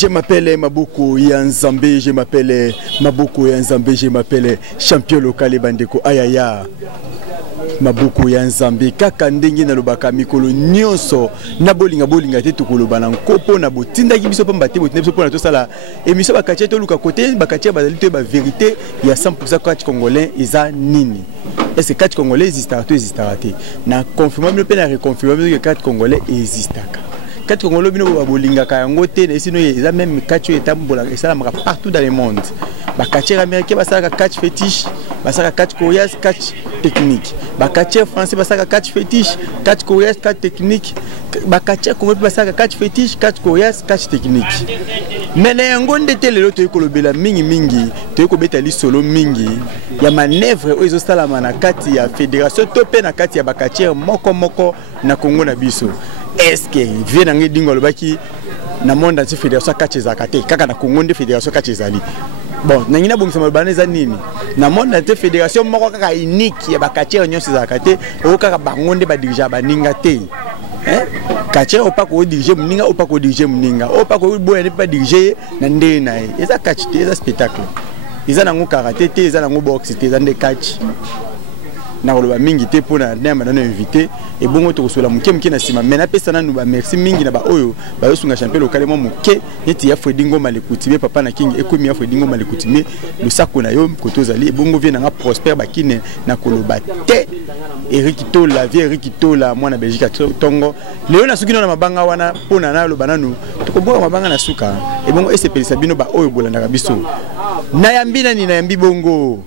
Je m'appelle Maboko Yanzambe, je m'appelle Maboko Yanzambe, je m'appelle champion local Bandeko Ayaya. Maboko Yanzambe, kaka ndenge na lobaka mikolo nyonso na bolinga te tukoloba na nkopo na botinda ki biso pamba te botinda biso pona to sala émission bakatia to luka côté bakatia bazali to ba vérité ya 100% catch congolais eza nini. Est-ce que catch congolais existe te na confirmer le pe na reconfirmer que catch congolais existe ka. Catch congolais bino ba bolinga ka yango te na sino eza même catch etambola eza la partout dans le monde. Bakatia américain basaka catch fétiche, basaka catch coriace, catch technique. Bakatia français basaka catch fétiche, catch coriace, catch technique. Bakatia congolais basaka catch fétiche, catch coriace, catch technique. Mais na yango ndete lelo to ekolobela mingi to ekobetali solo mingi ya manœuvre oyo ezosalama na kati ya fédération to pe na kati ya bakatia moko na Congo na biso. Est-ce que vie na ngedingo lobaki na monde entier fédération catch ezakate kaka na Congo nde fédération catch ezali. Bon, nangina bongisa malbaneza nini na monde entier fédération moko kaka unique ya bakatia nyonso ezakate o kaka bangonde ba dirija baninga te. Katia opa ko diriger muninga opa ko diriger muninga opa ko boya ne pas diriger na nde na ye eza catch te eza spectacle eza nango karaté te eza nango boxe te eza nde catch na koloba mingi te pona ndema na invité et bongo to kosola muke na sima mais na pesa na nuba merci mingi na ba oyo ba yosunga champion local mo muke neti ya Fredingo Malekutime papa na king ekomi ya Fredingo Malekutime le sako na yo koto zali bongo vie na Prosper bakine na koloba te Eric Tola vie Eric Tola mwana Belgique tongo leo na suki na mabanga wana pona na loba nanu to ko mabanga na suka et bongo SPL Sabino ba oyo bolanda biso na yambina ni na yambi bongo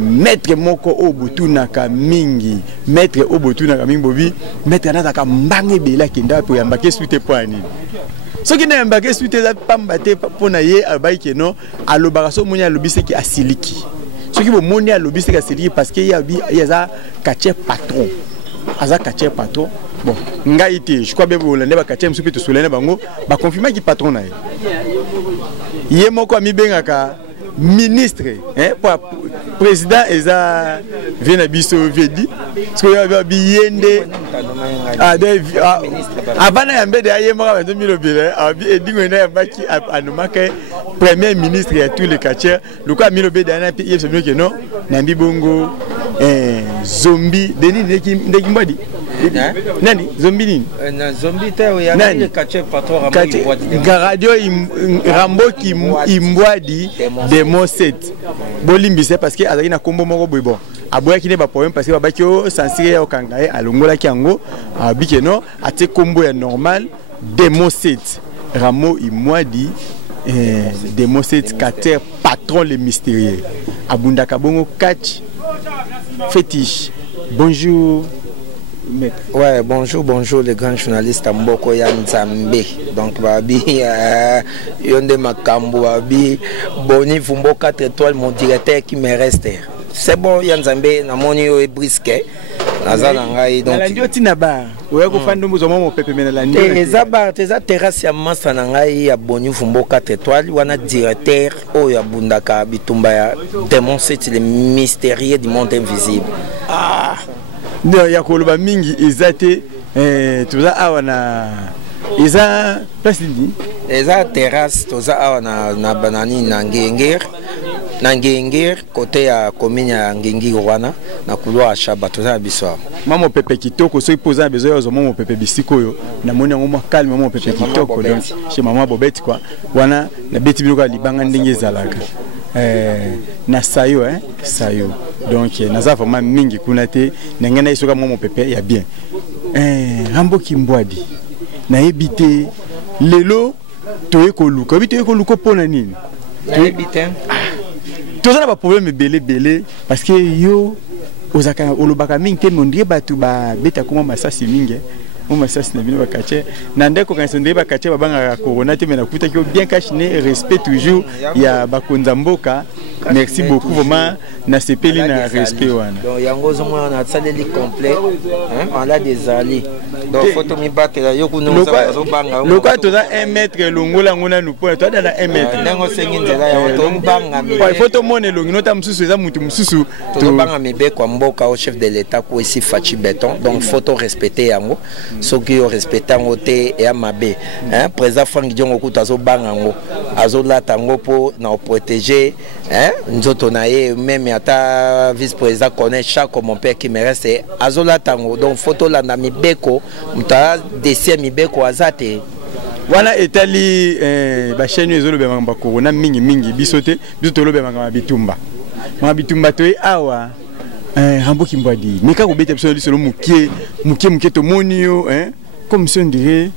maître moko obutunaka mingi maître obutunaka mingi bobi maître anataka mbange bela kenda po yambake suite poani soki na yambake suite za pamba te pona ye abaike no alobaka so munya lobise ki asiliki soki bo moni alobise ki asiliki parce que yaza kache patron aza kache patron bon ngai te je crois bien bolande ba kache msupi to solene bango ba confirmer ki patron na ye moko ami bengaka ministre pour président eza vena biso vedi parce que ya biyende abana ya mbede ayemaka ba 2000 abi edingo na baki anomaka premier ministre ya tous les quartiers luka milobede na pi yebso que non na mbibongo zombie deni ndeki mbadi nani zombie nini na zombie te ya le quartier patron radio rambo ki imbwadi de Moset bolimbise parce que azaki na kombo moko bon aboya ki ne ba problème parce que babaki o sansire ya okanga alongola ki yango abike no ate kombo ya normal de Moset Ramo imwadi de Moset quartier patron le mystérieux abundaka bongo catch fétiche. Bonjour. Ouais, bonjour les grands journalistes à Mboko Yanzambe. Donc, babi, Yonde Makambo, babi, Boni Fumbo 4 étoiles, mon directeur qui me reste. C'est bon, Yanzambe, na moni yo brisque. Nazala ngai donc. La ndio tina ba. Oya ko fando muzo mo pepe mena la ndio. Eza bar, eza terrasse ya masa na ngai ya Boni Fumbo 4 étoiles, wana directeur oya bundaka bitumba ya démon c'est le mystérieux du monde invisible. Ah. Ndio ya koloba mingi ezate tuza awana eza place ni eza terrasse tuza awana na banani na Ngengir côté ya commune ya Ngengir wana na couloir à Chaba tuza biso mama pepe kitoko so ipoza bezo yo mama pepe bisiko yo na moni ngo calme mama pepe kitoko donc chez maman Bobette quoi wana na beti biloka libanga ndenge zalaka na sayo sayo donc naza vraiment mingi kuna te nangena isoka mama pepe ya bien Rambo Kimbwadi na ebité lelo toye ko luka pona nini na ebité tozana ba problème belé parce que yo ozaka olobaka mingi te mondie batu ba beta kuma masasi mingi masasi na bino bakache na ndeko kanisa ndé bakache babanga corona te mena kuta ki bien caché respect toujours ya bakonza mboka. Merci beaucoup vraiment na sepeli na respect wana. Donc yango zo mwana na saleli complet on a des alliés. Donc photo mi batela yo kuno zo banga. Le quoi toza 1 mètre longola ngona nous point toi dans 1 mètre. Ndango sengi nzela ya to banga mi. Kwa photo mone longi nota mususu eza mutu mususu to banga mi be kwa mboka au chef de l'état ko ici Fachi Béton. Donc photo respecter yango. ceux qui ont respecté en côté et à Mabé. Président Franck Dion okuta azo bangango, azo latango pour nous protéger. Nous autres même ata vice-président connaît chaque mon père qui me reste azo latango. Donc photo là na mibeko, muta dessin mibeko azate. Wana etali ba chaîne ezolo be manga corona mingi bisote bisoto lo be manga bitumba. Manga bitumba to awa Rambo Kimbwadi. Mais quand vous bêtez sur le mukie to monio comme si on dirait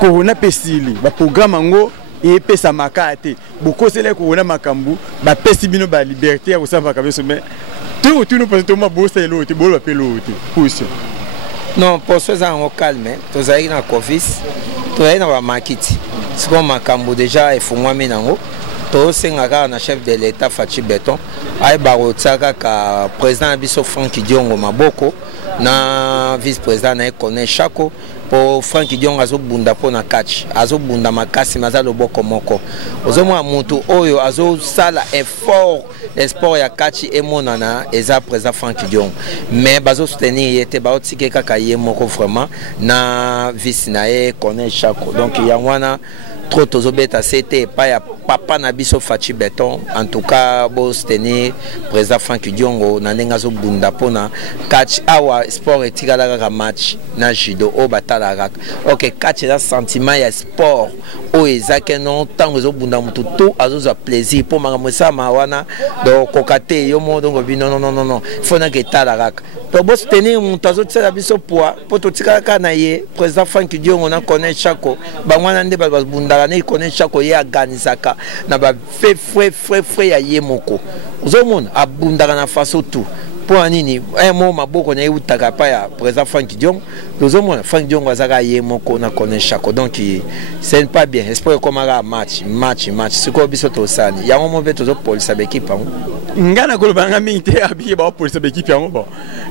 corona pesili ba programme ngo et pesa makate. Beaucoup c'est le corona makambu ba pesi bino ba liberté au samba kabeso mais tout nous parce que moi bossa l'autre bolo appelle l'autre. Pousse. Non, pour ceux qui sont calmes, tous les gens Covid, tous les gens va makiti. C'est comme makambu déjà il faut moi menango. Tous ces gens na chef de l'État Fachi Beton, ay barotsaka ka président biso Franck Diongo maboko na vice-président na connaît chako pour Franck Diongo azo bunda pona catch azo bunda makasi mazalo boko moko ozomwa mutu oyo azo sala effort sport ya catch et monana eza président Franck Diongo mais bazo soutenir était ba otike kaka ye moko vraiment na vice na connaît chako donc ya wana trop tozobeta c'était pas ya papa na biso Fachi Beton en tout cas bo soutenir président Franck Diongo na nenga zo bunda pona catch awa sport etikala kaka match na judo o batala kaka OK catch la sentiment ya sport o ezake non tango zo bunda mutu tout azo plaisir pour makamwesa mawana donc kokate yo mo donc non non faut na que tala kaka to bo soutenir mutu azo tsela biso poa po to tikala kana ye président Franck Diongo na connaît chako bangwana nde ba bunda na connaît chako ye aganisaka na ba fait frais ya yemoko uzomona abundaka na faso tout pour anini un mot maboko na utaka pa ya président Franck Diongo uzomona Franck Diongo azaka yemoko na connaît chako donc c'est pas bien espère comme un match c'est quoi biso to sani ya mo beto zo police l'équipe ngana ko banga mité abi ba police l'équipe yango bon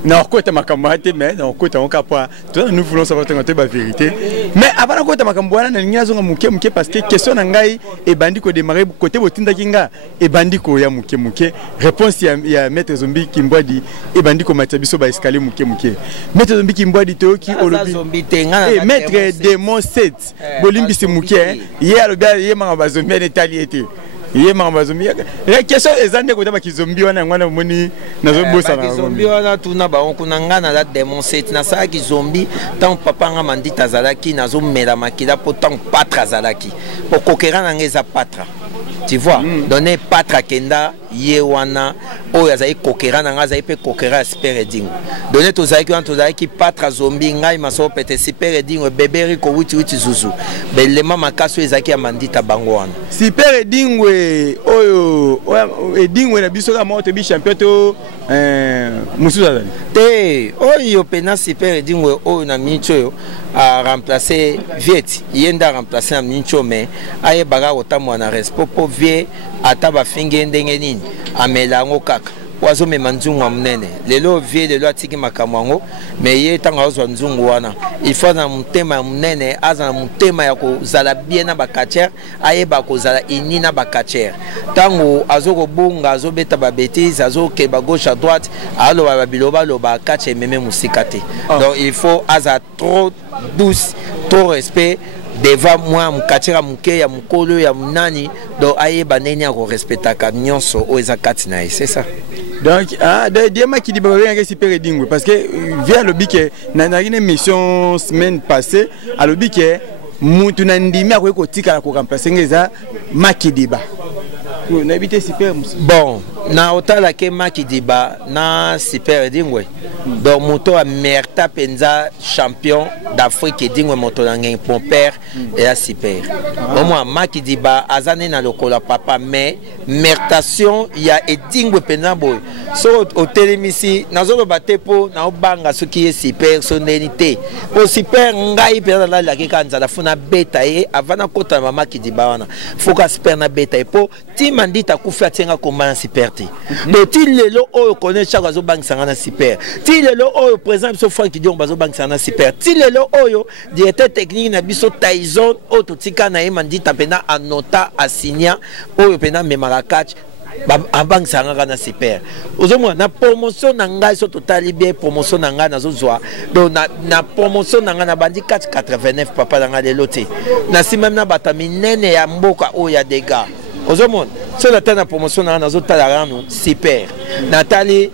na kota makamate mais na kota on kapwa nous voulons savoir te ba vérité mais avant na kota makambo wana na ngia zonga muke parce que question na ngai e bandi ko démarrer côté botinda kinga e bandi ko ya muke réponse ya maître Zombi Kimbwadi e bandi ko matia biso ba escalier muke maître Zombi Kimbwadi to ki olobi e maître démon 7 bolimbisi muke ye alobia ye manga ba zombi na italiété ye mamba zombi la question ezande ko taba kizombi wana ngwana moni nazo bosa na zombi wana tuna ba kuna ngana la démon 7 na sa ki zombi tant papa nga mandita zalaki nazo mela makila po tant patra zalaki po kokera na ngeza patra tu vois donner patra kenda ye wana o yazai kokera na ngaza ipe kokera super ding donner to zaki wan to zaki patra zombi ngai maso pete super ding beberi ko wuti zuzu belema makaso ezaki ya mandita bango wana super dingwe oyo edingwe na biso ka moto bi champion to musuza te oyo pena super dingwe oyo na micho a remplacer Viet yenda remplacer na micho mais aye baga otamwa na respo po vie ataba finge ndenge nini amelango kaka wazo mema nzungu munene lelo vie lelo atiki makamwango mais ye tanga wazo nzungu wana il faut na mutema munene aza na mutema ya kozala bien na bakacher aye ba kozala ini na bakacher tango azoko bunga azobeta ba bêtises azoke ba gauche à droite alo ba biloba lo ba kache meme musikate donc il faut aza trop douce trop respect devant moi mukachira muke ya mukolo ya munani donc aye baneni ya ko respectaka nyonso o ezakati na c'est ça. Donc Diema qui dit que super dingwe parce que via le bique na une émission semaine passée à le bique mutu na ndimi akoyeko tika ko remplacer ngeza Makidiba. Na habité super bon na otala ke Makidiba na super dingwe donc moto a merta penza champion d'Afrique dingwe moto na ngeng mon père et a super au moins Makidiba azane na lokola papa mais mertation ya edingwe penza boy so otelemisi nazolo batepo na obanga soki ye super sondenité o super ngai penza la ke kanza la funa beta e avana kota na Makidiba wana foka super na beta e po ti mandita kufa tenga komana super ti do ti lelo oyo connaît chaque azo bank sangana super ti lelo oyo présent so Franck Diongo bazo bank sangana super ti lelo oyo directeur technique na biso Tyson oyo totika na ye mandita pena anota asigna oyo pena memara catch abang sanga na super ozomwa na promotion na ngai so totali bien promotion na ngai nazozwa donc na promotion na ngai na bandi 489 papa na ngai lelo te na si même na bata minene ya mboka o ya dega ozomona so na tana promotion na ngai nazotala rano super natali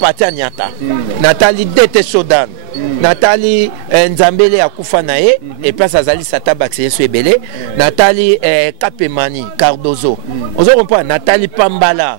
Patia Nyata natali Dete Shodan natali Nzambele akufa na ye et place azali sata bakse so ebele natali Kapemani Cardozo ozo comprendre natali Pambala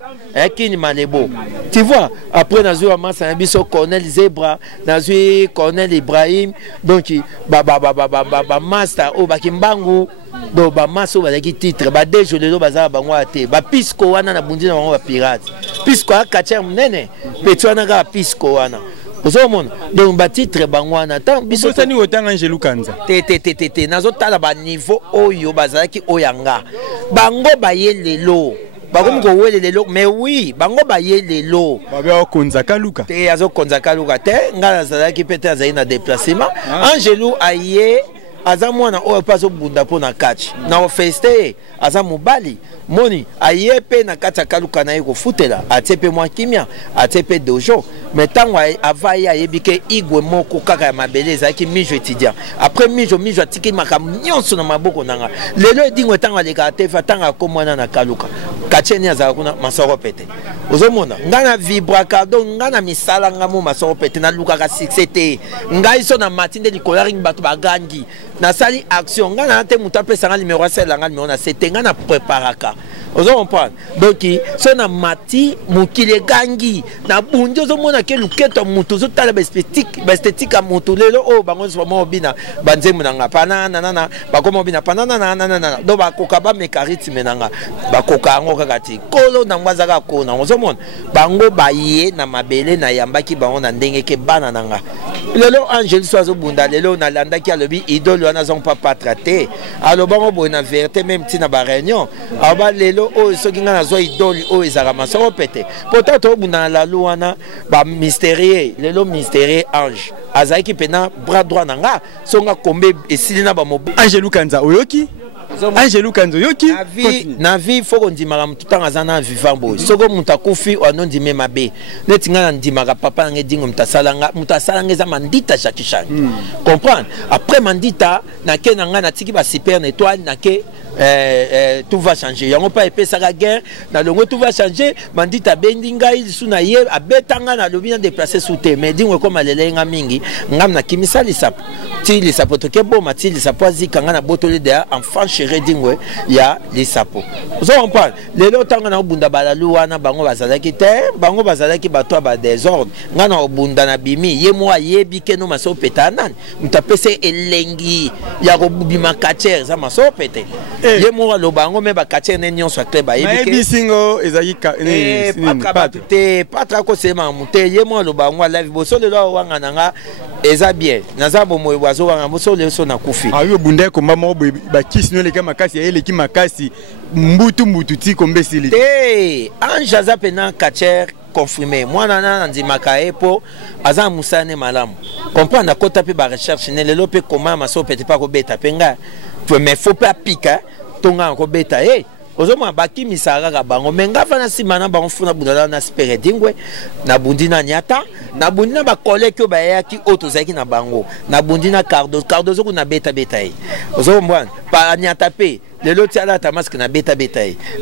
Kini Malebo tu vois après nazu amasa na biso Cornel Zebra nazu Cornel Ibrahim donc ba master o bakimbangu do ba maso ba ki titre ba dejo lelo bazala bango ate ba pisco wana na bundi na bango ba pirate pisco akacha munene petwana ka pisco wana ozomona donc ba titre bango wana tant biso tani otanga Angelou Kanza te nazo tala ba niveau oyo bazala ki oyanga bango ba yelelo bakomi ko welelelo mais oui bango ba yelelo ba konza kaluka te azo konza kaluka te ngala bazala ki pete azali na déplacement Angelou aye aza mwana oyo paso bunda po na catch na feste aza mobali moni ayepe na kati kaluka na yeko futela atepe mwa kimia atepe dojo mais tango avai ayebike igwe moko kaka ya mabele ezaki mijo étudiant après mijo atiki makambo nyonso na maboko nanga lelo edingwe tango aleka tefa tango akomwana na kaluka kacheni azala kuna masoro pete ozomona ngana vibra cardo ngana misala ngamo masoro pete na lukaka succès te ngai so na matinde likolari bato bagangi na sali action ngana te mutape sanga numéro 7 langa numéro na c'était ngana préparaka ozo comprendre donc so na mati mukile gangi na bundi ozomona ke luketo mutu zo tala esthétique a mutu lelo o bango so mo bina banzemu nanga panana nana bakomo bina panana nana do bakoka ba mekaritme nanga bakoka ngo kakati kolo na ngwazaka ko na ozomona bango baye na mabele na yambaki bango na ndenge ke bana nanga lelo Angel Soazo bunda lelo na landaki alobi idole wana zon papa traité alo bango bo na vérité même tina ba réunion aba lelo o soki nga na zo idole o ezaka masoro pete pourtant to bunda la wana ba mystérieux lelo mystérieux ange azaki pena bras droit nanga songa kombe esili na ba mobi Angelou Kanza oyoki Angelou Kanza yoki na vie faut qu'on dimaka mututanga zana vivant boy soko mutakufi ono ndime mabe netinga na ndimaka papa nge dingo mutasalanga za mandita Jackie comprendre après mandita na ke nanga na tiki ba super étoile na ke tout va changer yango pas epesa ka guerre na longo tout va changer mandita bendinga isu na ye abetanga na lobi na déplacer sous terre mais dingo comme alelenga mingi ngam na kimisa lisapo ti lisapo to ke boma ti lisapo azikanga na botole de enfant chéri dingwe ya lisapo ozo comprendre lelo tanga na bunda balalu wana bango bazalaki te bango bazalaki bato ba désordre ngana obunda na bimi ye mo ayebi ke no maso peta nani mutapese elengi ya kobubima kacher za maso pete ye mo lo bango me ba kacher ne nyonso club ayebi ke bisingo ezaki te patra ko sema mute ye mo lo bango live boso lelo wanga nanga eza bien nazabo moyo wazo wanga boso lelo so na kufi ayo bunda ko mama ba kisi no leka makasi ya eleki makasi mbutu ti kombe sili te anja za pena kacher confirmé moi nana ndimaka epo aza musane malamu comprendre kota pe ba recherche ne lelo pe comment maso peut pas ko beta penga mais faut pas piquer tonga ko beta ozoma baki misara ka bango menga fana simana bango funa bundala na spere dingwe na bundina nyata na bundina ba collègue ba yaki otozaki na bango na bundina cardozo ku na beta ozoma pa nyata pe lelo ti ala ta masque na beta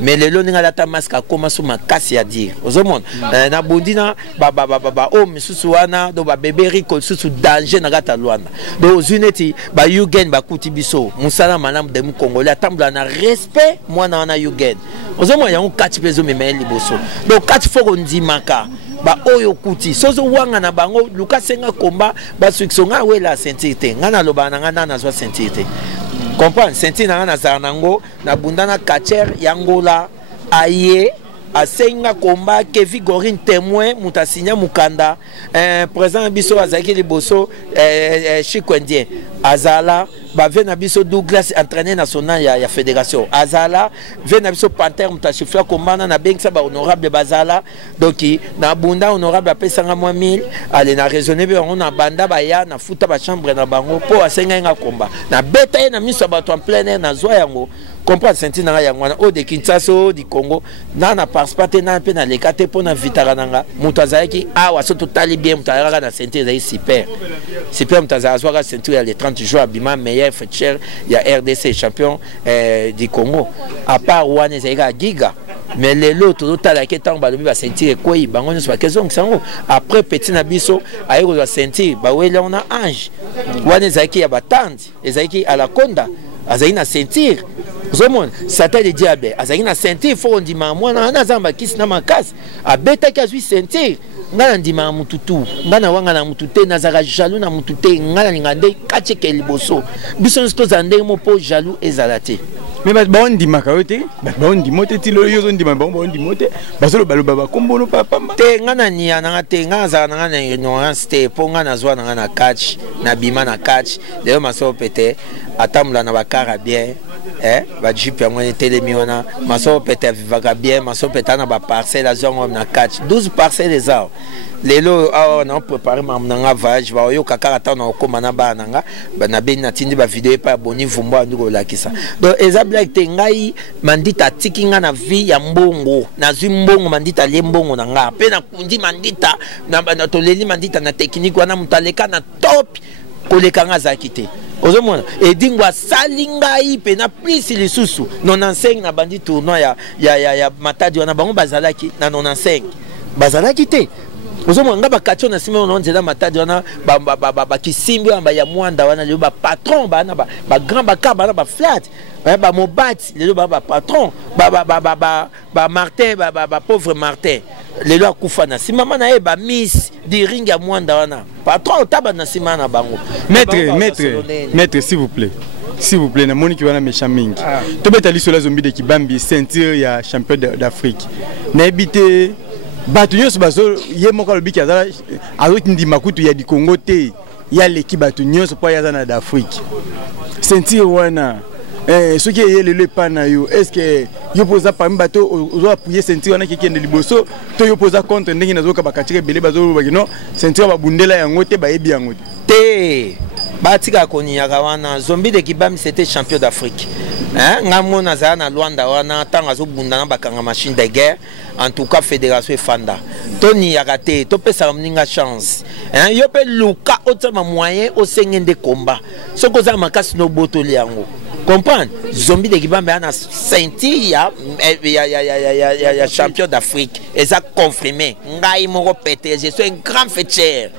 mais lelo ninga la ta masque akoma so makasi ya dire ozomona na bundina ba o misusu wana do ba bébé riko susu danger na gata lwana do zuneti ba yugen ba kuti biso musala malamu de mu congolais atambla na respect mwana wana yugen ozomona yango kati pezo memeli boso donc kati foko ndimaka ba oyo kuti sozo wanga na bango luka senga komba ba suksonga wela sentirité ngana loba na ngana na zo sentirité comprendre senti na na zanango na bundana kacher yangola aye asenga komba Kevin Gorin témoin mutasinya mukanda présent biso azaki liboso chikwendien azala ba vena biso Douglas entraîneur national ya fédération azala vena biso Panther mutashifla komana na bengsa ba honorable bazala donc na bunda honorable apesanga mwa 1000 ale na raisonner be on na banda ba ya na futa ba chambre na bango po asenga nga komba na beta na miso ba to en plein air na zwa yango comprendre ceinture nanga yangwana o de Kinshasa o di Congo na na participer na pe na lekate pour na vitarananga mutu azaki awa so totali bien mutu azaka na ceinture ezali super mutu azaka ceinture ya les 30 jours abima meilleur fêtière ya RDC champion du Congo à part wana ezalika giga mais les lots totala ke tango balobi ba ceinture koyi bango nyonso bakezo ngisango après petit na biso ayi ko ceinture ba wele on a ange wana ezaliki ya batandi ezaliki à la konda azali na ceinture zomon satan de diable azali na ceinture fo ndima mwana na zamba kisi na makasi abeta ka zui ceinture ngana ndima mututu ngana wanga na mutute nazaka jaloux na mutute ngana ngande kacheke liboso biso nsto zande mo po jaloux ezalate mais ba on ndima ka yote ba on ndimo te tilo yo ndima ba on ndimo te basolo baloba ba kombono papa te ngana nia na te ngaza na ngana ignorance te po ngana zwa na ngana catch na bima na catch leo maso pete atamula na bakara bien ba jipe ya mwene telemi wana maso pete vivaka bien maso pete na ba parcelle azongo na catch 12 parcelles des arbres lelo awa na préparer mamnanga voyage ba yo kakara ta na okoma na ba nanga na beni na tindi ba vidéo pa boni vumbo andiko lakisa donc eza black te ngai mandita tikinga na vie ya mbongo na zwi mbongo mandita le mbongo na nga pe na kundi mandita na toleli mandita na technique wana mutaleka na top koleka nga zakite ozomona edingwa salingai pe na plus lisusu 95 na bandi tournoi ya matadi wana bango bazalaki na 95 bazalaki te ozomona nga bakatio na sima on nzela matadi wana ba kisimbi wana ya mwanda wana le ba patron bana ba grand bakar bana ba flat ba mobati le ba patron ba Martin ba pauvre Martin lelo akufa na sima mana e ba miss di ring ya mwanda wana patron taba na sima na bango maître s'il vous plaît na monique wana méchant mingi to betali sur la zombie de Kibambi ceinture ya champion d'Afrique na ebité batu nyonso bazo ye moko lobiki azala azoti ndima kutu ya di Congo te ya leki batu nyonso po ya zana d'Afrique ceinture wana ce qui est le pana yo est-ce que yo posa parmi bato ozo appuyer ceinture wana kikende liboso to yo posa contre ndenge nazoka bakatire belé bazo ba no ceinture ba bundela yango te ba yebi yango te batika koni ya wana Zombie de Kibambi c'était champion d'Afrique ngamo na za na Luanda wana tanga zo bunda na bakanga machine de guerre en tout cas fédération Fanda Tony Yakate to pesa mninga chance yo pe luka otama moyen au sengende combat soko za makasi no botoli yango comprendre Zombie de Kibambi ana ceinture ya champion d'Afrique et ça confirmé ngai moko pété je suis un grand fêtière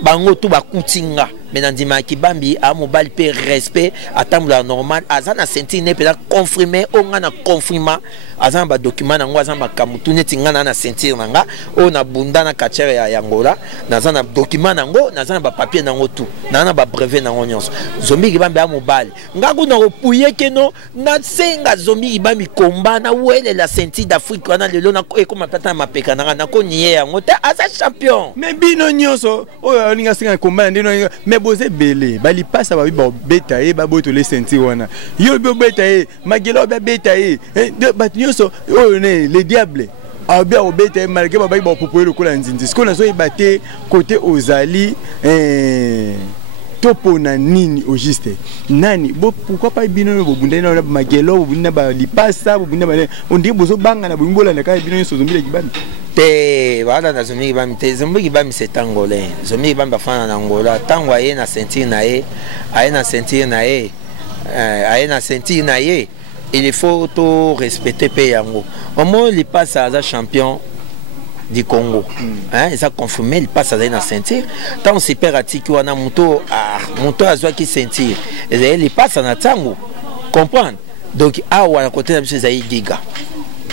bango tout ba kutinga mais dans Dima Kibambi a mobile pe respect attendre normal azana ceinture ne peut confirmer on a confirmer azana ba document nango azana kamutu neti ngana na ceinture nanga o na bunda na kachere ya Angola nazana document nango nazana ba papier nango tout na ba brevet nango nyonso Zombie Kibambi a mobile ngaku na opuye keno na senga Zombie Kibambi komba na wele la ceinture d'Afrique wana lelo na ko ekoma pata mapeka na ko nié yango te asa champion mais bino nyonso o ninga senga komba ndino mais boze belé bali passa ba beta e ba boto les ceinture wana yo be beta e magelo be beta e bat nyonso o ne les diables a bien au beta malgré ba ba popoye le kola nzinzi ce qu'on a so ibaté côté ozali topo na nini au juste nani bo pourquoi pas bino bo bunda na magelo bo bunda ba lipasa bo bunda ba on dit bozo banga na bombola na ka bino so Zombie de Kibambi te wala na Zombie Kibambi te Zombie Kibambi c'est angolais Zombie Kibambi afana na Angola tango aye na ceinture na ye aye na ceinture na ye aye na ceinture na ye il faut to respecter pe yango au moins il passe à champion du Congo ils a confirmé il passe à la ceinture tant on super atiki wana moto azwa ki ceinture et il passe na tango comprendre donc awa na côté na biso za giga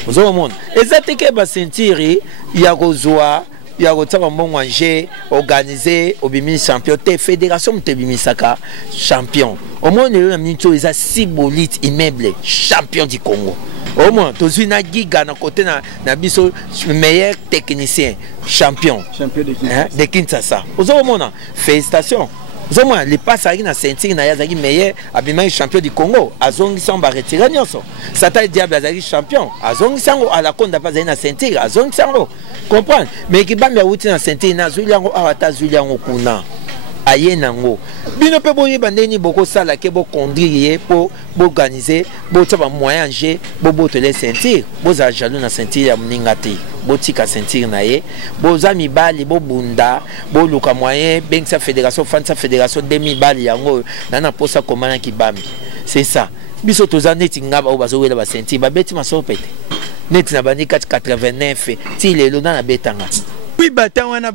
vous au monde ezateke ba ceinture ya kozwa ya kotaka mbongo anje organisé obimi champion te fédération mtebimisaka champion au moins le minito eza sibolite immeuble champion du Congo au moins tozui na giga na côté na biso meilleur technicien champion de Kinshasa au moins félicitations Zoma les passe à na ceinture na yazaki meilleur abima champion du Congo azongi samba retirer nyonso Sata diable azaki champion azongi sango à la konda pas na ceinture azongi sango comprendre mais Kibambi a wuti na ceinture na zuliango awata zuliango kuna aye nango bino pe boye bandeni boko sala ke bo conduire pour organiser bo taba moyen G bo te les sentir bo za jaloux na sentir ya mningati bo tika sentir na ye bo za mibali bo bunda bo luka moyen ben sa fédération fansa fédération demi bali yango na posa komana kibambi c'est ça biso tozaneti ngaba o bazowela ba sentir ba beti masopete net na bandi 489 ti lelo na betanga. Oui, batawana,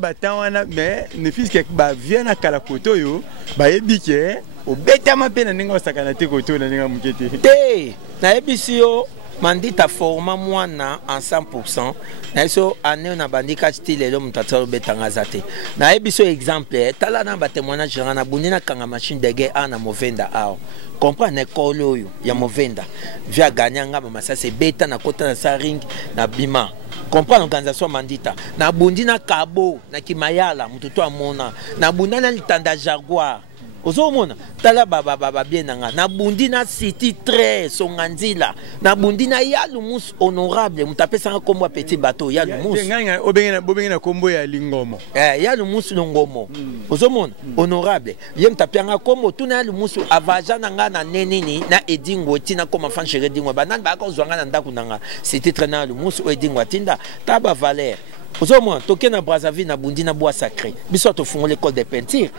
mais ne fils que ba vient à Kalakoto yo, ba ebike, o beta ma pena ninga sakana te koto na ninga mukete. Te, na ebisio mandita forma mwana en 100%. Na so ane na bandika style lo mutatsalo betanga zate. Na ebisio exemple, tala na ba témoignage na bunina kanga machine de guerre ana movenda ao. Comprendre kolo yo ya movenda. Via ganyanga mama ça c'est beta na kota na saring na bima. Comprendre organisation mandita na bundi na kabo na kimayala mututo amona na bunda na litanda jaguar ozomona tala baba bien na bundi na city très songanzila na bundi na yalumus honorable mutapesa kombo petit bateau yalumus obengena kombo ya lingomo yalumus longomo ozomona honorable ye mutapianga kombo tuna yalumus avaja nanga na nenini na edingo tina koma fan chéri dingo banani ba ko zwanga na ndaku nanga city très na yalumus o edingo tinda taba valeur. Ozomwa toke na Brazzaville na bundi na bois sacré biso to fungola l'école de peinture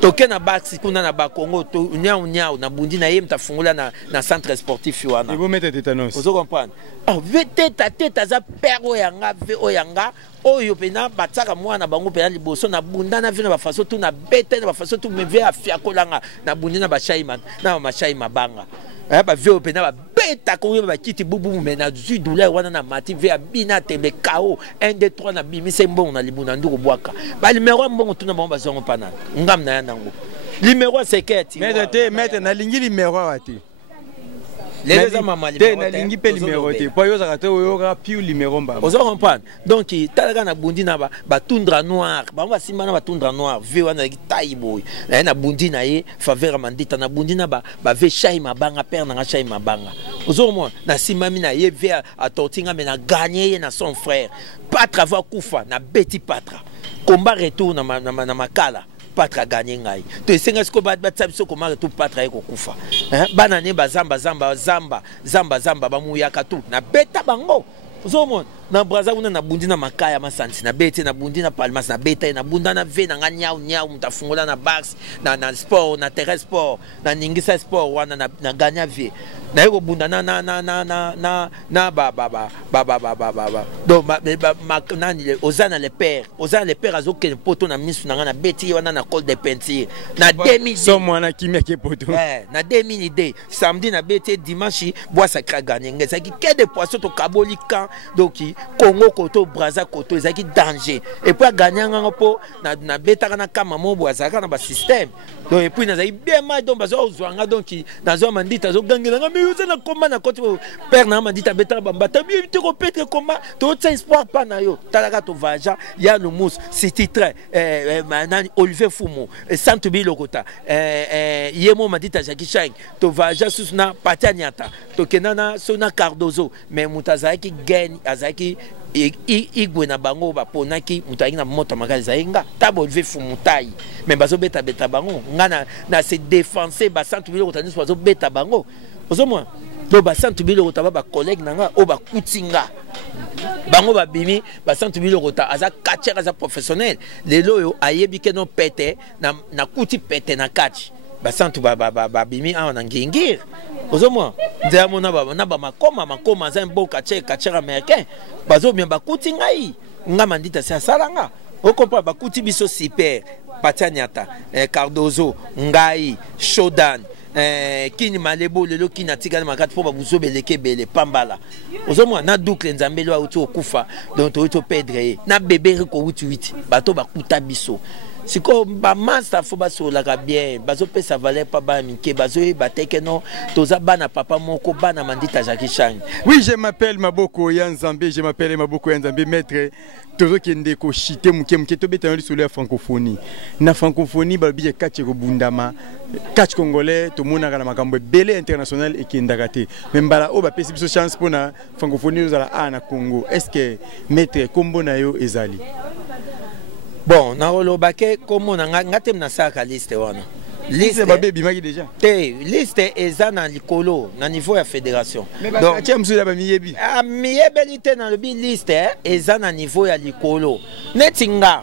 toke na Baxi kuna na Bakongo to nyao na bundi na yem ta fungola na centre sportif wana il faut mettre tétanos ozo comprendre vete tata za père yanga ve oyanga oyo pena batsaka mwana bango pena liboso na bunda na vino ba faso tu na bete na ba faso tu meve afia kolanga na bundi na ba shaima na ma shaima banga ba vio pena ba beta ko ba kiti bubu mena du douleur wana na mati ve abina tembe kao 1 2 3 na bimi sembo na libuna ndoko bwaka ba numéro mbongo tuna bango ba zongo pana ngam na yango numéro secret mettre na lingi numéro wati les mama numéro na lingi pe numéro te po yo zakate yo ga piu numéro mba ozo comprendre donc talaga na bundi na ba tundra noir ba ba simana ba tundra noir ve wana ki taiboy na bundi na ye faveur mandita na bundi na ba ve shai mabanga père na shai mabanga ozo mo na simami na ye ve a tortinga mais na gagner na son frère patra va kufa na beti patra combat retour na makala patra gagner ngai to esenga siko ba tsabiso combat retour patra eko kufa bana ne bazamba ba muyaka tu na beta bango ozomona na Brazzaville na bundi na makaya masanti na bete na bundi na palmas na beta na bunda na ve na nyao mutafungola na bax na sport na terrain sport na ningisa sport wana na ganya vie na yeko bunda na ba donc nani ozana le père azoke poto na misu na beti wana na col de peinture na 2000 so mwana kimia ke poto na 2000 samedi na beti dimanche bois sacré gagner ngeza ki ke de poisson to kaboli kan donc Congo koto Brazza koto ezaki danger et puis gagner nganga po na betaka na kama mo boisaka na ba système donc et puis nazaki bien mal donc bazo zwanga donc nazo mandita zo gangela nga mais na combat na côté père na mandita betaka bambata bien te repetre combat to tsa espoir pa na yo talaka to vaja ya no mus city très nani Olivier Fumo Santo Bilokota yemo mandita Jackie Chang to vaja susna pataniata to kenana sona Cardozo mais mutazaki gain azaki igwe na bango baponaki mutaki na moto makali zainga tabo Olivier Fumutai mais bazo beta bango ngana na se défenser ba Santo Bilokota ni bazo beta bango ozomwa do ba Santo Bilokota ba collègue nanga o ba kutinga bango ba bimi ba Santo Bilokota aza catcher aza professionnel lelo yo ayebi ke no pete na kuti pete na catch ba Santo ba bimi ana ngingir ozomwa nzela mona ba makoma za mbo catcher américain bazo bien ba kuti ngai ngama ndita sa salanga o comprend ba kuti biso super pataniata Cardozo ngai Shodan kini malebo lelo kina tika na makati po babuzo beleke bele pambala ozomwa na double nzambelo auto okufa donc to perdre na bébé ko wuti bato bakuta biso siko ba master fo basolaka bien bazo pesa valeur pa ba minke bazo bateke no toza bana papa moko bana mandita Jackie Chang. Oui, je m'appelle Maboko Yanzambe, maître tozo kende ko chite muke to betano sur la francophonie na francophonie ba biye katche ko bundama katche congolais to mona kana makambo belé international et kendaka te membala o ba pesi biso chance pona francophonie ozala na Congo. Est-ce que maître kombo na yo ezali Bon, na olobake comme na ngatem na saka liste wana. Liste babé bimaki déjà. Te liste eza na likolo na niveau ya fédération. Donc tiens monsieur ba miyebi. Ah miyebelité na lobi liste eza na niveau ya likolo. Netinga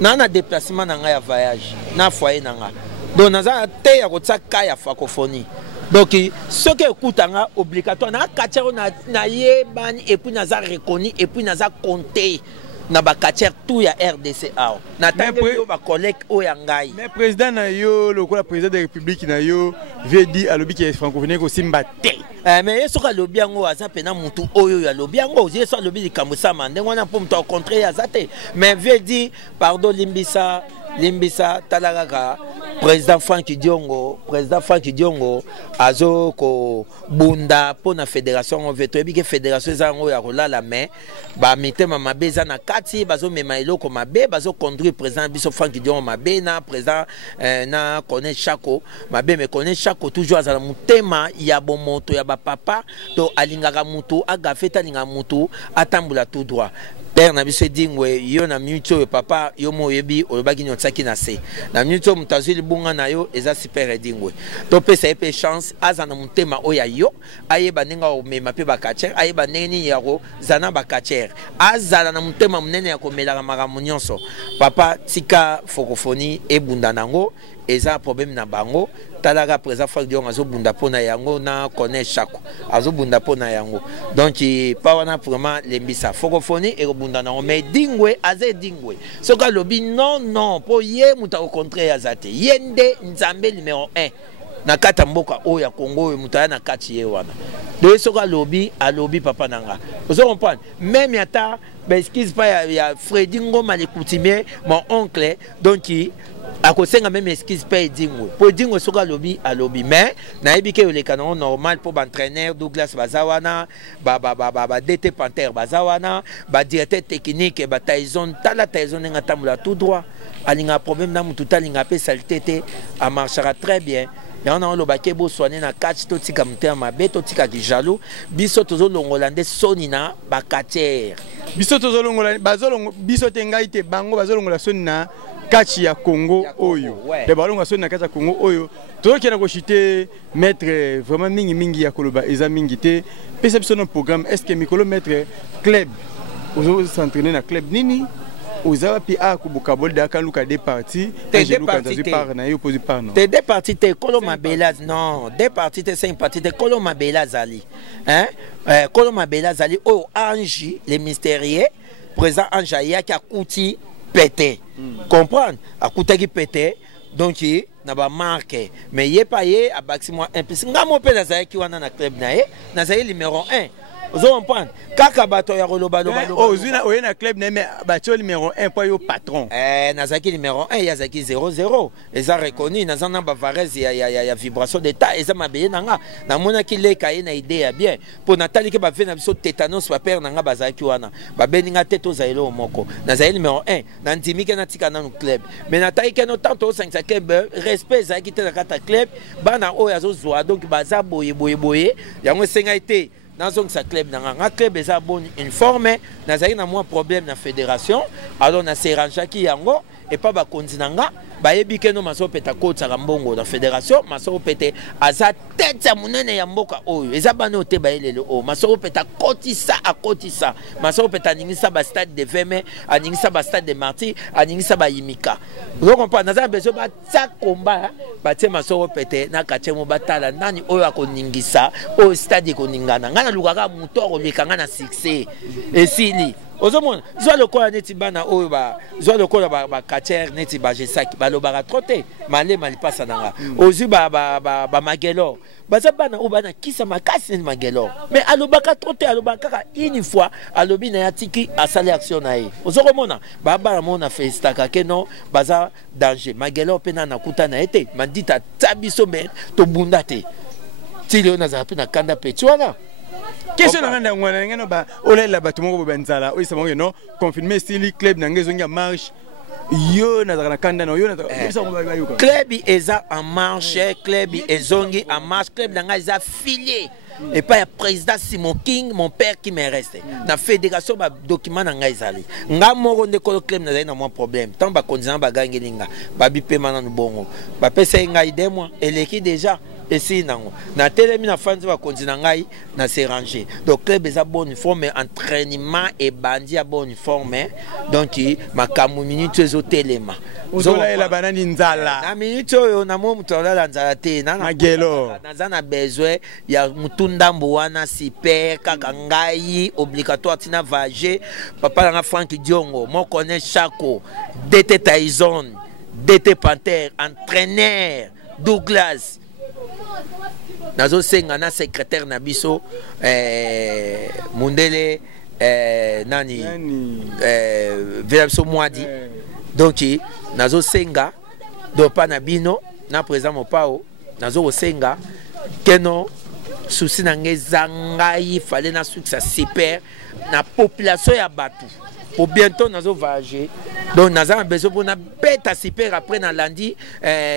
na déplacement na nga ya voyage na foyer na nga. Donc naza te ya kotaka ya francophonie. Donc ce que écoutanga obligatoire na katiaro na yebani et puis naza reconnu et puis naza compté. Na ba katier tout ya RDCA na tango yo ba collègue o ya ngai mais président na yo lokola président de la République na yo veut dire alobi ki francophonie ko simba te mais yeso ka lobi yango aza pena mutu oyo ya lobi yango yeso lobi likambo sama ndenge wana po mto contraire azate mais veut dire pardon limbisa talaka président Franck Diongo azo ko bunda po na fédération veto ebike fédération zango ya kolala mais ba mitema mabe za na kati bazo mema eloko mabe bazo conduire président biso Franck Diongo mabe na président na connaît Chako mabe me connaît Chako toujours azala mutema ya bomoto ya ba papa to alingaka mutu agafeta linga mutu atambula tout droit. Père na biso dingwe yo na minute yo papa yo moyebi olobaki nyotsaki na se na minute yo mutazili bunga na yo eza super dingwe to pesa epe chance azana mutema oya yo ayeba ninga o mema pe bakacher ayeba neni yako zana bakacher azala na mutema munene ya komela makambo nyonso papa tika francophonie ebunda nango eza problème na bango talaka président Franck Diongo azo bunda pona yango na connaît Chako azo bunda pona yango donc pa wana vraiment lembisa francophonie et bunda na mais dingwe azé dingwe soka lobi non po ye muta au contraire azate yende nzambe numéro 1 na kata mboka o ya Congo muta na kati ye wana de soka lobi alobi papa nanga vous comprenez même yata ben excuse pas ya Freddy Ngoma le coutumier mon oncle donc akosenga même excuse pas dingwe po dingwe soka lobi alobi mais na ebike le canon normal pour entraîneur Douglas Bazawana ba DT Panther Bazawana ba directeur technique ba Tyson nga tamula tout droit alinga problème na mutu talinga pe saleté a marchera très bien. Et on a le baquet beau soigné na catch to tika mutema mabe to tika ki jaloux biso tozo longolande sonina bakater biso tozo longolande bazolongo biso tengaite bango bazolongola sonina catch ya Congo oyo de balonga sonina catch ya Congo oyo to kena ko chiter mettre vraiment mingi ya koloba eza mingi te pesa biso no programme est-ce que mikolo mettre club ozo s'entraîner na club nini Ozawa pi a kubukabol da kan luka des parties et je luka dans par na yo poser par non. Des parties te Koloma Belaz non, des parties te 5 parties te Koloma Belaz ali. Hein? Koloma Belaz ali oh Ange les mystérieux président Ange ya qui a couti pété. Comprendre? A couti qui pété donc na ba marque mais yé pas yé a baxi moi un peu. Ngamo pe na za ki wana na club na ye, na za numéro 1. Vous comprenez? Kaka bato ya Roloba Ozuna oyena club na mais bato numéro 1 pour yo patron. Nazaki numéro 1 yazaki 0-0. Eza reconnu nazana Bavarez ya vibration d'état eza mabeye nanga. Na mona ki leka ye na idée ya bien. Pour Nathalie ke ba fait na biso tétanos pa père nanga bazaki wana. Ba beninga teto zaelo moko. Nazaki numéro 1. Na ndimi ke na tika na club. Mais Nathalie ke no tanto 5 club respect zaki te na kata club bana o yazo zwa donc baza boye. Yango senga été dans un club na club eza bon informé nazaki na moi problème na fédération alors na seranjaki yango et pas ba kontinanga ba yebike no maso peta kota mbongo na fédération maso pete aza tete ya munene ya mboka oyo eza bana ote ba elelo o maso peta kotisa akotisa maso peta ningisa ba stade de Veme aningisa ba stade de Marty aningisa ba Yimika vous comprenez naza beso ba tsa combat ba te maso pete na kachemo batala nani oyo akoningisa o stade koningana ngana lukaka mutoro lekanga na succès esili ozomona zwa lokola neti bana oyo ba zwa lokola ba kacher neti ba jesaki ba lobaka troté malé malipasa nanga ozu ba magelo baza bana o bana kisa makasi ni magelo mais alobaka troté alobaka kaka une fois alobi na yatiki asali action na ye ozomona ba bana mona festaka ke non baza danger magelo pena na kuta na ete mandita tabiso men to bundate tili ona za pena kanda petwana. Question na ngana ngwana ngeno ba olela bato moko benzala o isa moko no confirmer style club na ngezo ngia marche yo na zakana kanda no yo na club eza en marche club ezongi en marche club na nga eza affilié et pas le président Simon King, mon père qui me reste. La fédération ba document na ngai zali. Nga moko ndeko club na zali na mon problème. Tant ba kondition ba gangelinga, ba bipe manana bongo. Ba pesa ngai 2 mois et l'équipe déjà et si nango. Na telemi na fans ba kondition ngai na se ranger. Donc club est à bonne forme, entraînement et bandi à bonne forme. Donc ma kamu minute zo telema. Zola la banani nzala. Na minute yo na mo mutola la nzala te na magelo. Na na besoin ya mutunda mbuana super kaka ngai obligatoire tina vager papa na Frank Diongo mo connaît Chako DT Tyson DT Panther entraîneur Douglas nazo senga na secrétaire na biso Mundele nani Velaso Mwadi donc nazo senga do pa na bino na président Mopao nazo senga keno souci na ngezangai fallait na succès super na population ya batu pour bientôt nazo voyager donc naza besoin pour na beta super après na lundi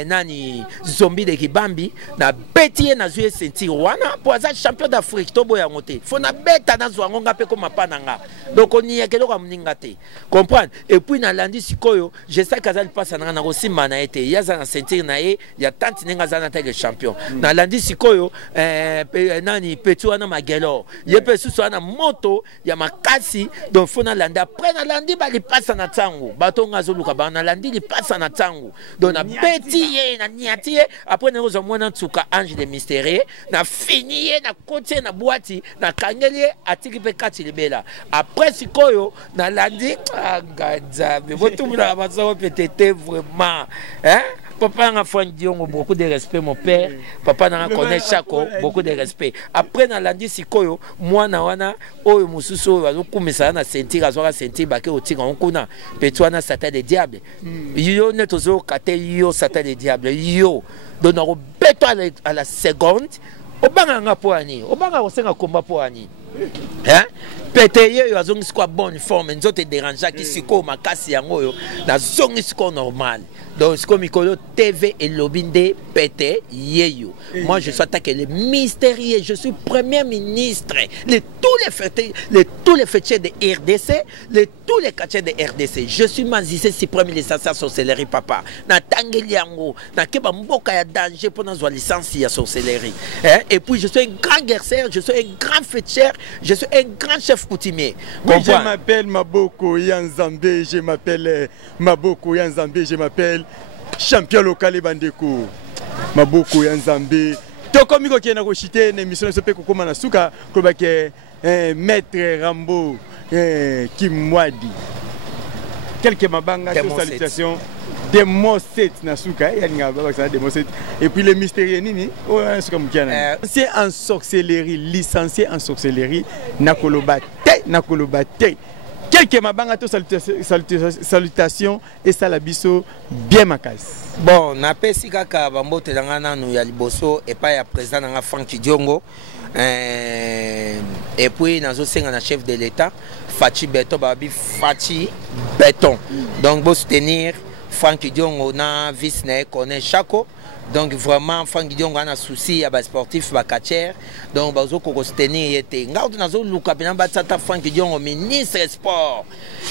nani zombie de Kibambi na beti na zuye sentir wana pour ça champion d'Afrique to boya ngote faut na beta na zwango ngape ko mapananga donc on y a que ko mninga te comprendre et puis na lundi sikoyo je sais kazali passe na rosimba na été yaza na sentir na ye ya tante ninga zana tele champion na lundi sikoyo nani petu wana magelo ye pesu so na moto ya makasi donc faut na landa après na landi ba li passe na tango batonga zoluka ba na landi li passe na tango donc na beti ye na niati ye après na zo mwana tsuka ange de mystère na fini ye na côté na boîte na kangeli atiki pe kati libela après sikoyo na landi gaza mais botu muna bazo peut-être vraiment hein. Papa n'a Frank Diongo, beaucoup de respect, mon père. Papa n'a connaît Chako, beaucoup de respect. Après, na landi sikoyo, moi na wana, oyo mususu, wazuku misana sentir, azora sentir, bake otiga onkuna, petuana satan de diable. Yo netozo kate yo satan de diable, yo. Donc, on beto à la seconde, obanga nga poani, obanga osenga komba poani. Hein? Pété yo azongi siko bonne forme, nzote dérangeant qui siko makasi yango yo, na zongi siko normal. Donc, comme Mikolo TV et Lobinde pété yeyo. Moi, je suis attaqué le mystérieux. Je suis premier ministre. Tous les fêtiers de RDC, tous les quartiers de RDC. Je suis Mazissé, si premier ministre à sorcellerie, papa. Na Tangeliango, na Keba Mboka ya danger pour nos licences à sorcellerie. Et puis, je suis un grand guerrier, je suis un grand fêtier, je suis un grand chef coutumier. Oui, je m'appelle Maboko Yanzambe, je m'appelle Maboko Yanzambe, je m'appelle champion local bandeko Maboko Yanzambe toko miko kiena ko chite na émission so pe ko koma na suka ko ba ke maître Rambo Kimwadi quelques mabanga de salutations de Mosset na suka ya nga ba ça de Mosset et puis le mystérieux nini o suka mukiana c'est en sorcellerie licencié en sorcellerie na koloba te quelques mabanga to salutations et salabiso bien makas. Bon, na pesi kaka bambote langa nanu ya liboso et pas ya président nga Frank Diongo et puis nazo senga na chef de l'état Fachi Beton babi Fachi Beton. Donc bo soutenir Frank Diongo na vice na connaît Chako. Donc vraiment Frank Diongo a un souci à bas sportif ba catcher donc bazo ko soutenir yete ngaudu nazo luka bina batata Frank Diongo ministre sport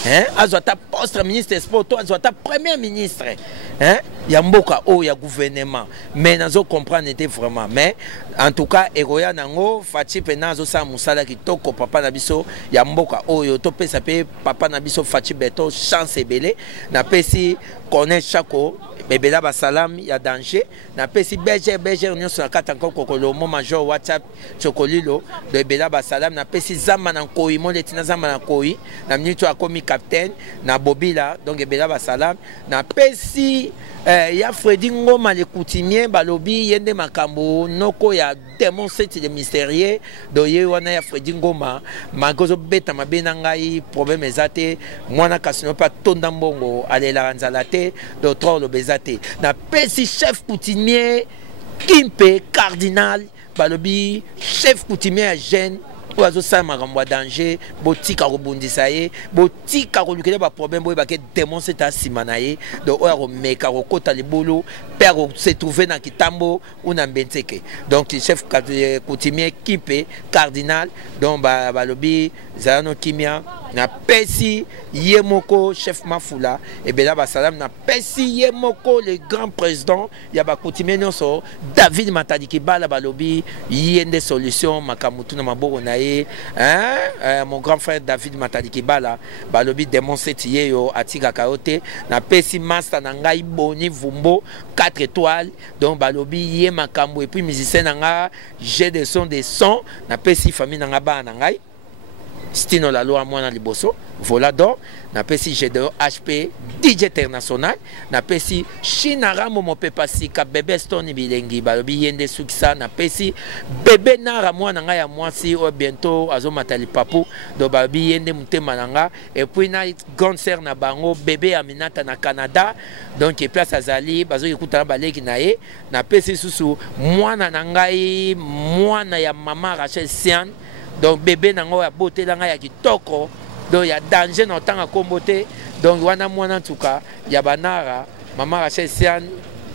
hein azota poste ministre sport to azota premier ministre hein ya mboka o ya gouvernement mais nazo comprendre était vraiment mais en tout cas eroya nango Fachi penazo sa musala kitoko papa na biso ya mboka o yo to pesa pe papa na biso Fachi Beto chance ebele na pesi connaît Chako bebela basalam ya danger na pesi BG union sur la carte encore kokolo mo major WhatsApp chokolilo de bebela basalam na pesi zamba na koi mo letina zamba na koi na minute akomi capitaine na bobila donc bebela basalam na pesi ya Freddy Ngoma le coutumier balobi yende makambo noko ya démonstrer de mystérieux do ye wana ya Freddy Ngoma magozo beta mabena ngai problème ezate mwana kasino pa tonda mbongo alela nzalate do trop le bezate na pesi chef coutumier Kimpe cardinal balobi chef coutumier jeune oazo sa makambo danger botika kobundisa ye botika kolukela ba problème boye ba ke démonstrer ta simana ye do oya ko meka ko kota libolo père se trouver dans Kitambo ou dans Benteke. Donc chef coutumier Kipe cardinal donc balobi Zano Kimia na pesi Yemoko chef Mafula et bien là salam na pesi Yemoko le grand président ya ba coutumier nyonso David Matadiki bala balobi yende solution makamutu na maboko na ye mon grand frère David Matadiki bala balobi démoncer tiye yo atika kaote na pesi master na ngai boni vumbo 4 étoiles donc balobi ye makambo et puis musicien nanga j'ai des sons na pesi famille nanga ba na ngai Stino la loi moi na liboso voilà donc na pesi GDO HP DJ international na pesi Shinara momo pepasi ka bébé Stone bilengi balobi yende sukisa na pesi bébé nara moi na ngai ya mwasi o bientôt azo matali papu do balobi yende mutema nanga et puis na grande sœur na bango bébé Aminata na Canada donc et place azali bazo ekuta baleki na ye na pesi susu mwana na ngai mwana ya mama Rachel Sian donc bébé nango ya beauté langa ya kitoko donc ya danger na tanga kombote donc wana mwana tuka ya banara mama Rachel Sian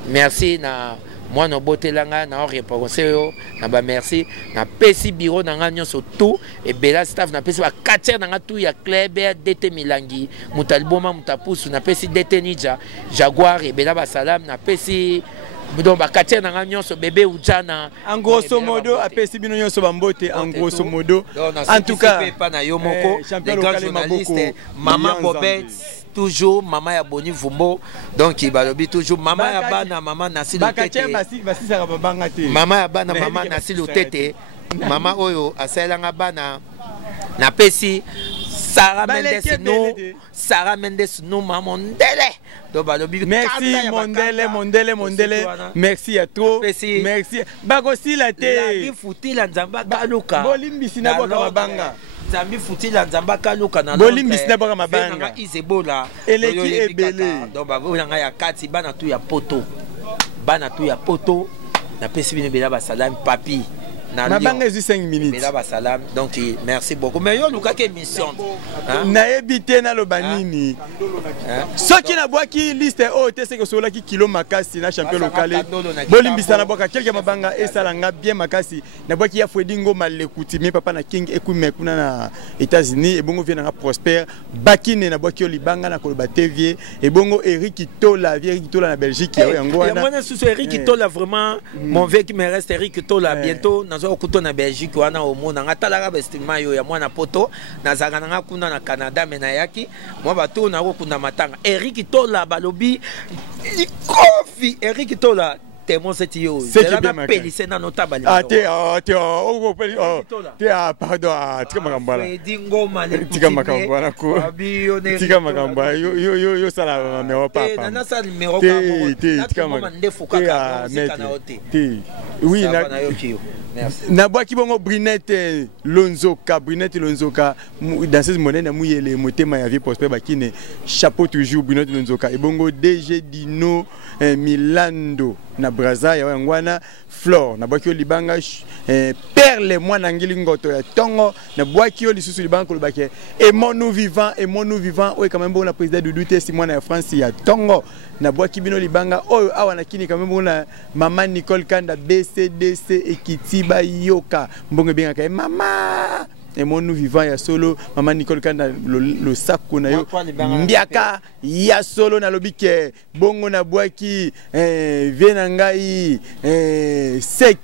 merci na mwana beauté langa na réponse yo na ba merci na pesi bureau nanga nyonso tout et bela staff na pesi ba quartier nanga tout ya club ya DT Milangi mutaliboma mutapusu na pesi DT Nija Jaguar et bela ba salam na pesi donc bakatier nanga nyonso bébé ujana en grosso modo apesi bino nyonso bambote en grosso modo en tout cas pas na yo moko les grands journalistes maman Bobette toujours maman ya boni vumbo donc balobi toujours maman ya bana maman Nasilu tete maman ya bana maman Nasilu tete maman oyo aselanga bana na pesi Sarah Mendes nous maman Ndele donc balobi merci Mondele merci à toi merci bakosi la te la futi la nzamba kaluka bolimbisi na boka mabanga nzambi futi la nzamba kaluka na bolimbisi na boka mabanga izebola eleki ebele donc babona ya kati bana tu ya poto na pesi bino bela ba salam papi mabanga ezu 5 minutes salam donc merci beaucoup mais yo luka ke mission na ebité na lobanini soki na boaki liste o te seke sola ki kilo makasi na champion local bolimbisa na boka quelque mabanga esalanga bien makasi na boaki ya Fredingo malekuti mi papa na King ekume kuna na États-Unis et bongo vient na Prosper bakine na boaki libanga na koloba TV et bongo Eric Tola na Belgique yango wana moi sous Eric Tola vraiment mon vieux qui me reste Eric Tola bientôt au couteau na Belgique wana au monde nga talaka bestima yo ya mwana poto na zanga nga kuna na Canada mena yaki moi bato na ko kuna matanga Eric Tola balobi kofi Eric Tola témoin c'est yo c'est la pelisse na notable pardon tika makambala tika makambala yo sala numéro papa na sa numéro tika makambala oui na boaki bongo Brunette Lonzoka dans cette monnaie na muyele motema ya vie Prosper bakine chapeau toujours Brunette Lonzoka et bongo DG Dino Milando na Braza ya ngwana Flore na boaki libanga perle mwana ngili ngoto ya tongo na boaki lisusu libanga ko lobake et mon nous vivant ouais quand même bon la président de douter si mwana ya France ya tongo na boaki bino libanga oyo awa na kini quand même bon na maman Nicole Kanda BCDC Ekitiba yoka mbongo bien ka mama et mon nous vivant ya solo maman Nicole Kanda le sako na yo mbiaka ya solo na lobike bongo na boaki vena ngai sec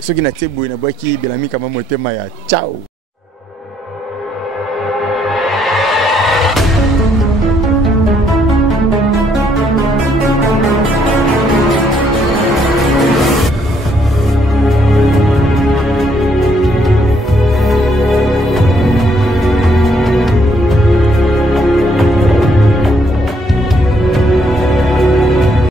soki na tebo na boaki belami kama motema ya ciao.